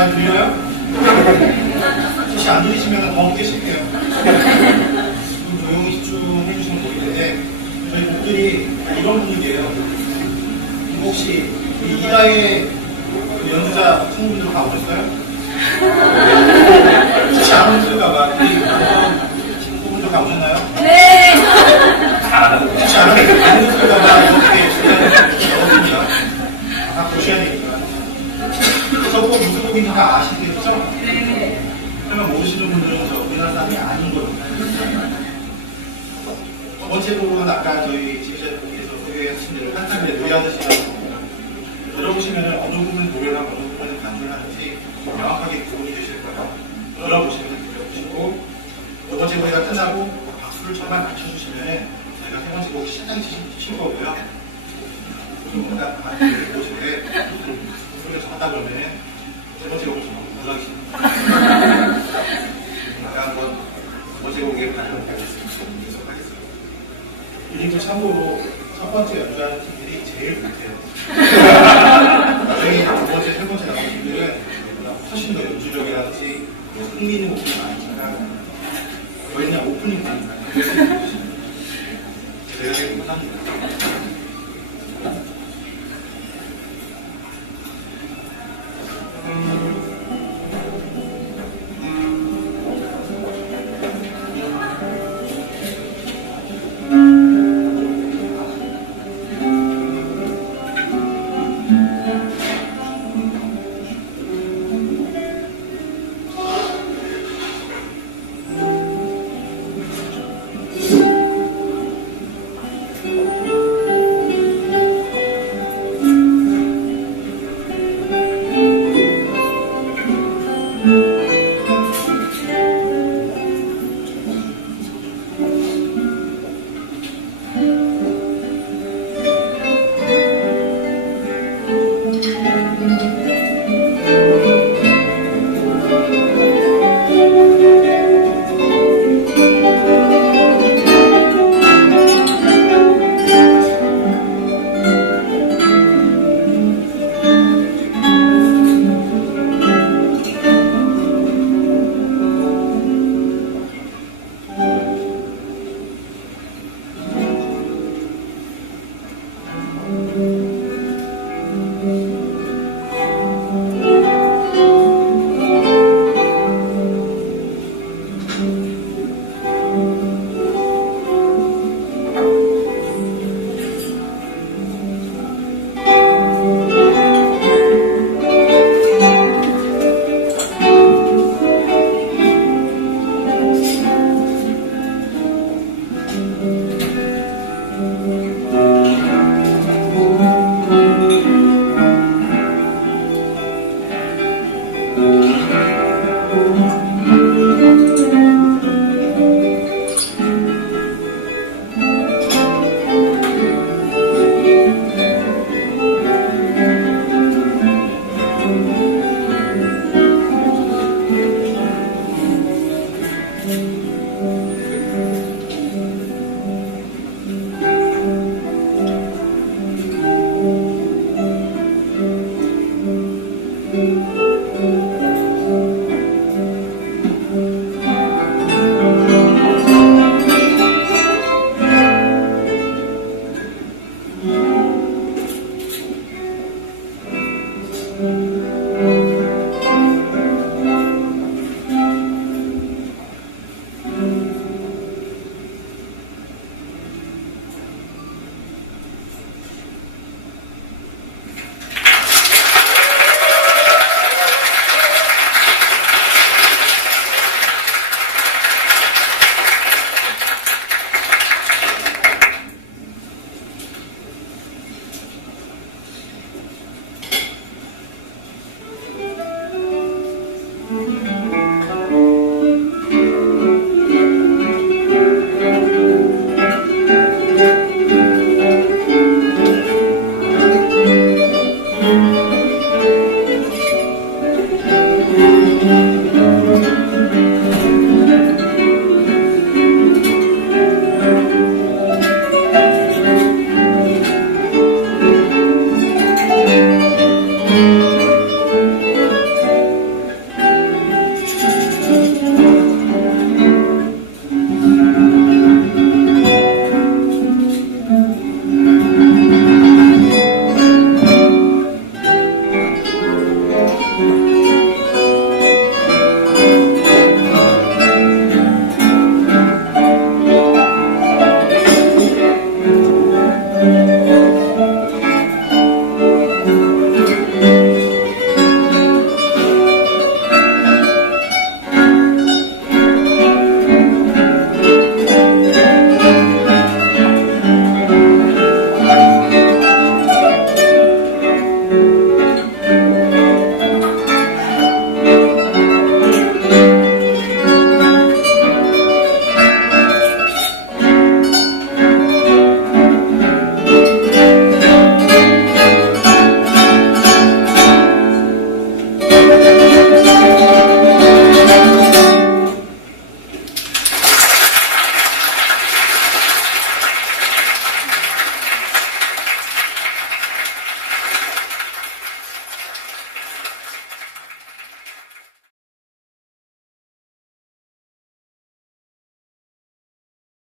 잘 들려요? 혹시 안 들리시면 더 깨실게요. 좀 조용히 집중해 주시면 모르겠는데 저희 곡들이 이런 분위기예요. 혹시 이다의 연주자 친구분들 다 오셨어요? 혹시 안 오실까봐 우리 친구분들 다 오셨나요? 네. 혹시 안 오실까봐 이렇게 준비하는 다 보셔야 되니까. 저 곡 무슨 곡인지 다 아시겠죠? 네. 그러면 모르시는 분들은 저 우리나라 사람이 아닌 겁니다. 첫 번째 곡은 아까 저희 지휘자님께서 소개하신 대로 한참에 노래하듯이라는 거고 들어보시면 어느 부분 노래를 하고 어느 부분을 간주를 하는지 명확하게 구분이 되실 거예요. 들어보시면 들어보시고 두 번째 노래가 끝나고 박수를 정말 맞춰주시면 저희가 세 번째 곡 시작하기 칠 거고요. 그리고 딱 보시는데 소리가 정확하다 그러면 세 번째 곡을 좀 불러주시면 아까 한번 두 번째 곡에 반응을 하겠습니다. 계속하겠습니다. 이링도 참고로 첫 번째 연주하는 팀들이 제일 못해요. 나중에 두 번째, 세 번째 나온 팀들은 훨씬 더 연주력이라든지 흥미 있는 곡들이 많이